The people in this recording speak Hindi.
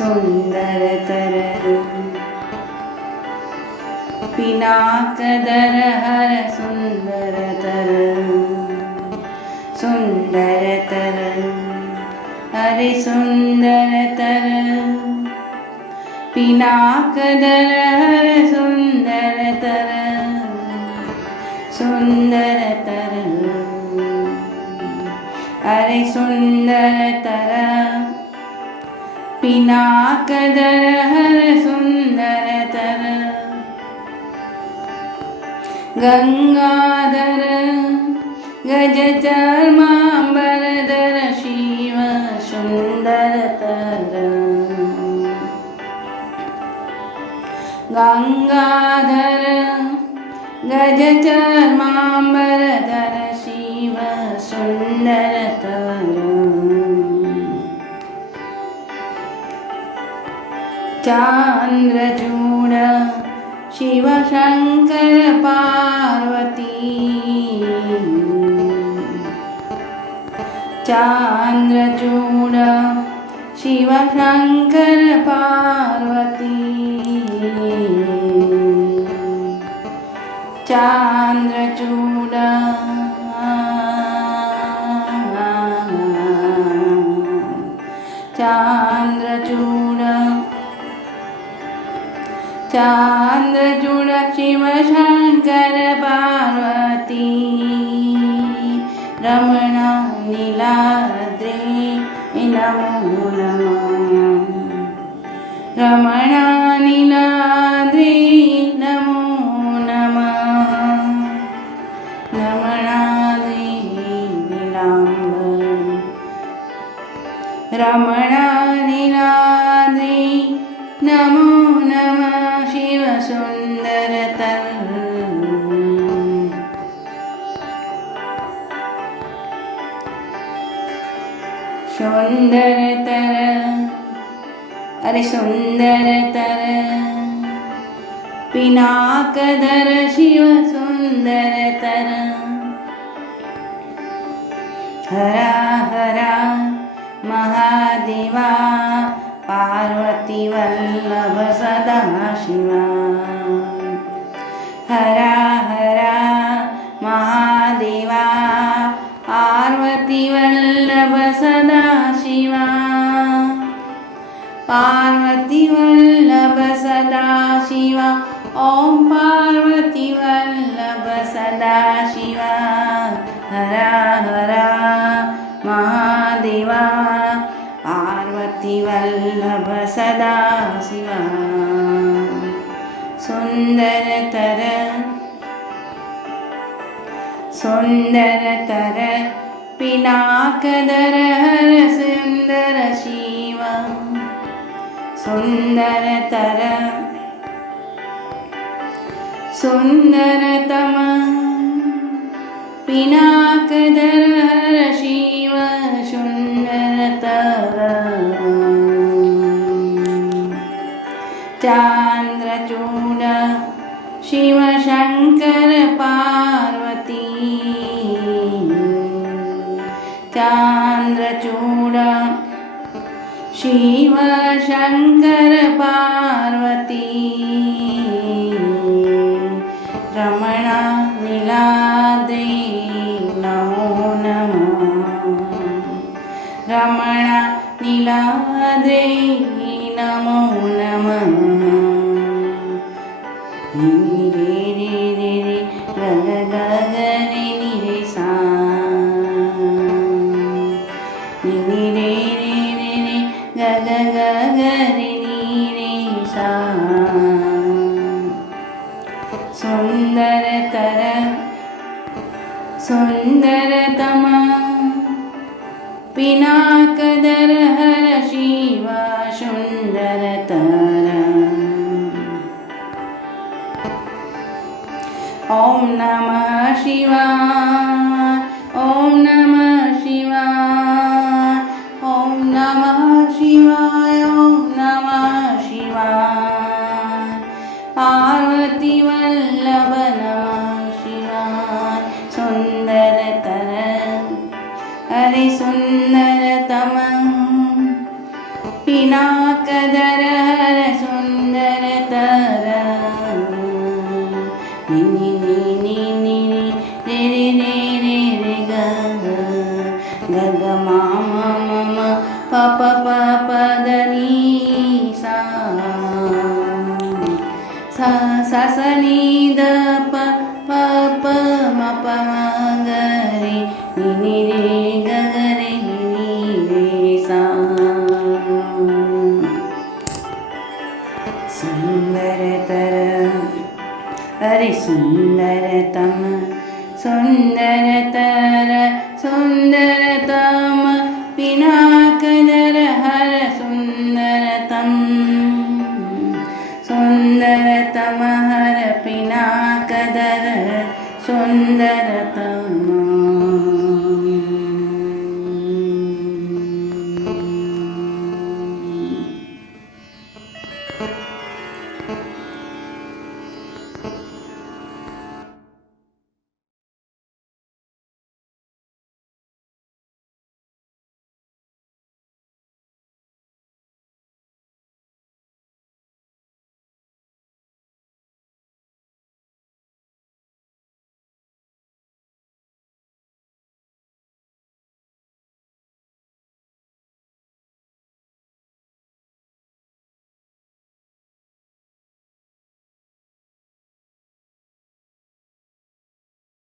सुंदरतर पिनाकदर हर सुंदरतर सुंदरतर हरे सुंदरतर पिनाकदर हर सुंदरतर सुंदरतर हरे सुंदरतर पिनाकदर हर सुंदरतर गंगाधर गजचर्मांबरधर शिव सुंदरतर गंगाधर गजचर्मांबरधर शिव सुंदरतर चांद्रचूड़ शिव शंकर पार्वती चांद्रचूड़ शिव शंकर पार्वती चांद्रचूड़ चांद्रचूड़ चांद्रचूड़ शिव शंकर पार्वती रमण नीलाद्रि नमो नमः रमण नीलाद्रि नमो नमः रमणाद्रि नीलांबर रमण नीलाद्रि नमो नमः शिव सुंदरतर सुंदरतर अरे सुंदरतर पिनाकधर शिव सुंदरतर हरा हरा महादेवा पार्वती वल्लभ सदा शिवा हरा हरा महादेवा पार्वती वल्लभ सदा शिवा पार्वती वल्लभ सदा शिवा ओम पार्वती वल्लभ सदा शिवा हरा हरा महादेवा पार्वती वल्लभ सदा शिवा सुंदरतर सुंदरतर पिनाकदर हर सुंदर शिव सुंदरतर सुंदरतम पिनाकदर हर शिव सुंदरतर चांद्रचूड़ शिव शंकर पार्वती चांद्रचूड़ शिव शंकर पार्वती रमण नीलाद्रि नमो नमः रमण नीलाद्रि नमो नमः रे रे रे रे ग ग ग रे नि रे सा नि रे रे रे रे ग ग ग ग रे नि रे सा सुंदरतर सुंदरतम पिनाकदर हर शिव सुंदरतर ओम नमः शिवाय ओम नमः शिवाय ओम नमः शिवाय ओम नमः शिवाय पार्वती वल्लभ नमः शिवाय सुंदरतर हरे सुंदरतम पिनाकदर प प प द नी सा सा सा ಸ ನಿ ದ ಪ ಪ ಪ ಮ ಪ ಮ ಗ ರಿ ನಿ ರಿ ಗ ಗ ರಿ ನಿ ರಿ ಸಾ ಸುಂದರತರ ಅರೆ ಸುಂದರತಮ ಸುಂದರತರ ಸುಂದರತಮ ಪಿನಾಕದರ ಹರ ಸುಂದರತಂ ಸುಂದರತಮ ಹರ ಪಿನಾಕದರ ಸುಂದರತಮ